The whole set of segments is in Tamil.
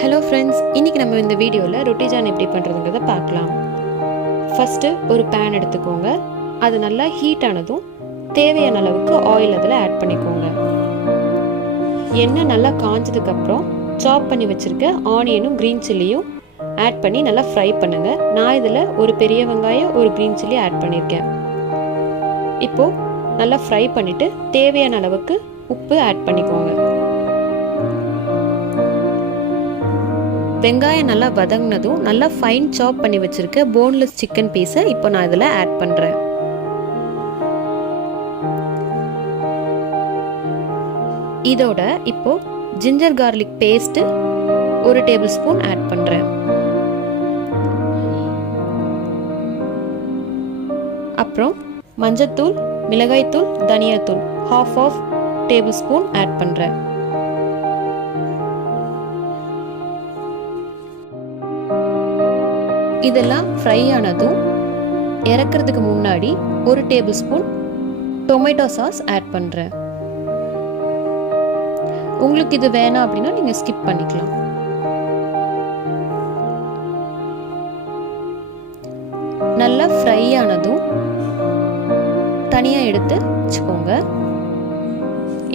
ஹலோ ஃப்ரெண்ட்ஸ், இன்றைக்கி நம்ம இந்த வீடியோவில் ரொட்டிஜான் எப்படி பண்ணுறதுங்கிறத பார்க்கலாம். ஃபஸ்ட்டு ஒரு பேன் எடுத்துக்கோங்க. அது நல்லா ஹீட் ஆனதும் தேவையான அளவுக்கு ஆயில் அதில் ஆட் பண்ணிக்கோங்க. எண்ணெய் நல்லா காஞ்சதுக்கப்புறம் சாப் பண்ணி வச்சுருக்க ஆனியனும் க்ரீன் சில்லியும் ஆட் பண்ணி நல்லா ஃப்ரை பண்ணுங்கள். நான் இதில் ஒரு பெரிய வெங்காயம் ஒரு க்ரீன் சில்லி ஆட் பண்ணியிருக்கேன். இப்போது நல்லா ஃப்ரை பண்ணிவிட்டு தேவையான அளவுக்கு உப்பு ஆட் பண்ணிக்கோங்க. வெங்காயம் நல்லா வதங்கினதும் நல்லா ஃபைன் சாப் பண்ணி வச்சுருக்க போன்லெஸ் சிக்கன் பீஸை இப்போ நான் இதில் ஆட் பண்ணுறேன். இதோட இப்போ ginger garlic paste 1 tablespoon add பண்ணுறேன். அப்புறம் மஞ்சத்தூள், மிளகாய்த்தூள், தனியாத்தூள் 1/2 டேபிள் ஸ்பூன் ஆட் பண்ணுறேன். இதெல்லாம் ஃப்ரை ஆனதும் இறக்கிறதுக்கு முன்னாடி 1 tablespoon tomato sauce add பண்ணுறேன். உங்களுக்கு இது வேணாம் அப்படின்னா நீங்கள் ஸ்கிப் பண்ணிக்கலாம். நல்லா ஃப்ரை ஆனதும் தனியாக எடுத்து வச்சுக்கோங்க.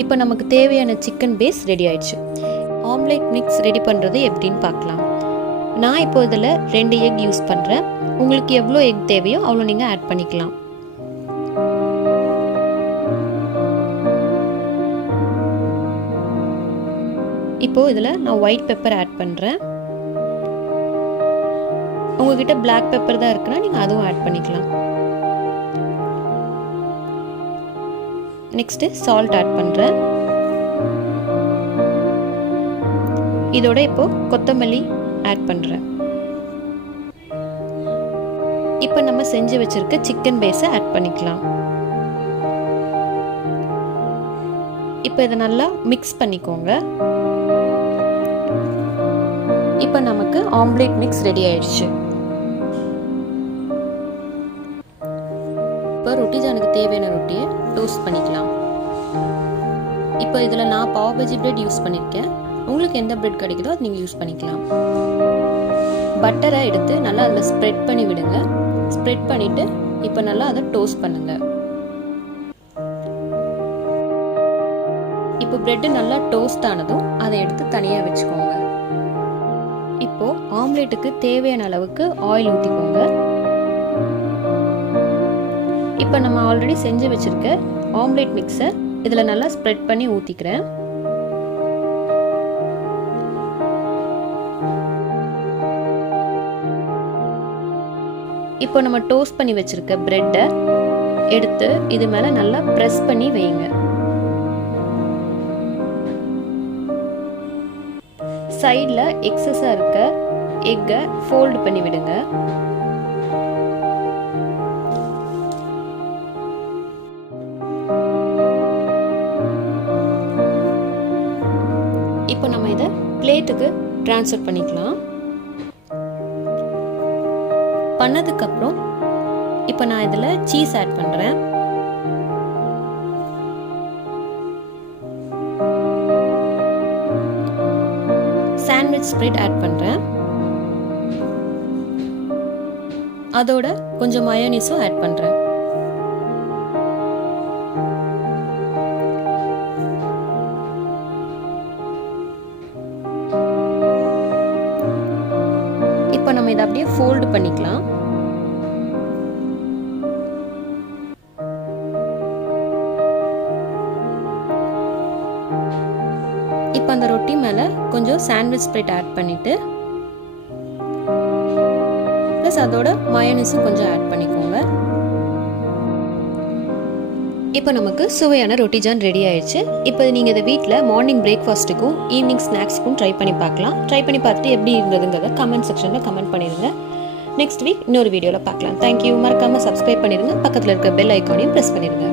இப்போ நமக்கு தேவையான சிக்கன் பேஸ் ரெடி ஆயிடுச்சு. ஆம்லேட் மிக்ஸ் ரெடி பண்ணுறது எப்படின்னு பார்க்கலாம். நான் இப்போ இதில் 2 எக் யூஸ் பண்ணுறேன். உங்களுக்கு எவ்வளோ எக் தேவையோ அவ்வளோ நீங்கள் ஆட் பண்ணிக்கலாம். இப்போ இதில் நான் ஒயிட் பெப்பர் ஆட் பண்ணுறேன். உங்ககிட்ட பிளாக் பெப்பர் தான் இருக்குன்னா நீங்கள் அதுவும் ஆட் பண்ணிக்கலாம். நெக்ஸ்ட்டு சால்ட் ஆட் பண்ணுறேன். இதோட இப்போ கொத்தமல்லி ஆட் பண்ணுறேன். இப்போ நம்ம செஞ்சு வச்சிருக்க சிக்கன் பேஸை ஆட் பண்ணிக்கலாம். இப்போ இதை நல்லா மிக்ஸ் பண்ணிக்கோங்க. இப்போ நமக்கு ஆம்லேட் மிக்ஸ் ரெடி ஆயிடுச்சு. இப்போ ரொட்டிஜானுக்கு தேவையான ரொட்டியை டோஸ்ட் பண்ணிக்கலாம். இப்போ இதில் நான் பாவ் பஜ்ஜி பிரெட் யூஸ் பண்ணியிருக்கேன். உங்களுக்கு எந்த பிரெட் கிடைக்குதோ அது நீங்கள் யூஸ் பண்ணிக்கலாம். பட்டரை எடுத்து நல்லா அதில் ஸ்ப்ரெட் பண்ணி விடுங்க. ஸ்ப்ரெட் பண்ணிவிட்டு இப்போ நல்லா அதை டோஸ்ட் பண்ணுங்க. இப்போ பிரெட்டு நல்லா டோஸ்ட் ஆனதும் அதை எடுத்து தனியாக வச்சுக்கோங்க. இப்போ ஆம்லேட்டுக்கு தேவையான அளவுக்கு ஆயில் ஊற்றிக்கோங்க. இப்போ நம்ம ஆல்ரெடி செஞ்சு வச்சிருக்க ஆம்லேட் மிக்ஸை இதில் நல்லா ஸ்ப்ரெட் பண்ணி ஊற்றிக்கிறேன். இப்போ நம்ம டோஸ்ட் பண்ணி வச்சிருக்க பிரெட்டை எடுத்து இது மேலே நல்லா ப்ரெஸ் பண்ணி வைங்க. சைடில் எக்ஸஸாக இருக்க எக்கை ஃபோல்டு பண்ணி விடுங்க. இப்போ நம்ம இதை பிளேட்டுக்கு ட்ரான்ஸ்ஃபர் பண்ணிக்கலாம். பண்ணதுக்கப்புறம் இப்போ நான் இதில் சீஸ் ஆட் பண்ணுறேன். சாண்ட்விச் ஸ்ப்ரெட் ஆட் பண்ணுறேன். அதோட கொஞ்சம் மயோனீஸும் ஆட் பண்ணுறேன். இப்போ நம்ம இதை அப்படியே ஃபோல்டு பண்ணிக்கலாம். இப்போ அந்த ரொட்டி மேலே கொஞ்சம் சாண்ட்விச் ஸ்ப்ரெட் ஆட் பண்ணிவிட்டு ப்ளஸ் அதோட மயோனீஸும் கொஞ்சம் ஆட் பண்ணிக்கோங்க. இப்போ நமக்கு சுவையான ரொட்டிஜான் ரெடி ஆயிடுச்சு. இப்போ நீங்கள் இதை வீட்டில் மார்னிங் பிரேக்ஃபாஸ்ட்டுக்கும் ஈவினிங் ஸ்நாக்ஸுக்கும் ட்ரை பண்ணி பார்க்கலாம். ட்ரை பண்ணி பார்த்துட்டு எப்படி இருந்ததுங்கிறத கமெண்ட் செக்ஷனில் கமெண்ட் பண்ணிடுங்க. நெக்ஸ்ட் வீக் இன்னொரு வீடியோவில் பார்க்கலாம். தேங்க்யூ. மறக்காமல் சப்ஸ்கிரைப் பண்ணிடுங்க. பக்கத்தில் இருக்க பெல் ஐக்கானையும் ப்ரெஸ் பண்ணிடுங்க.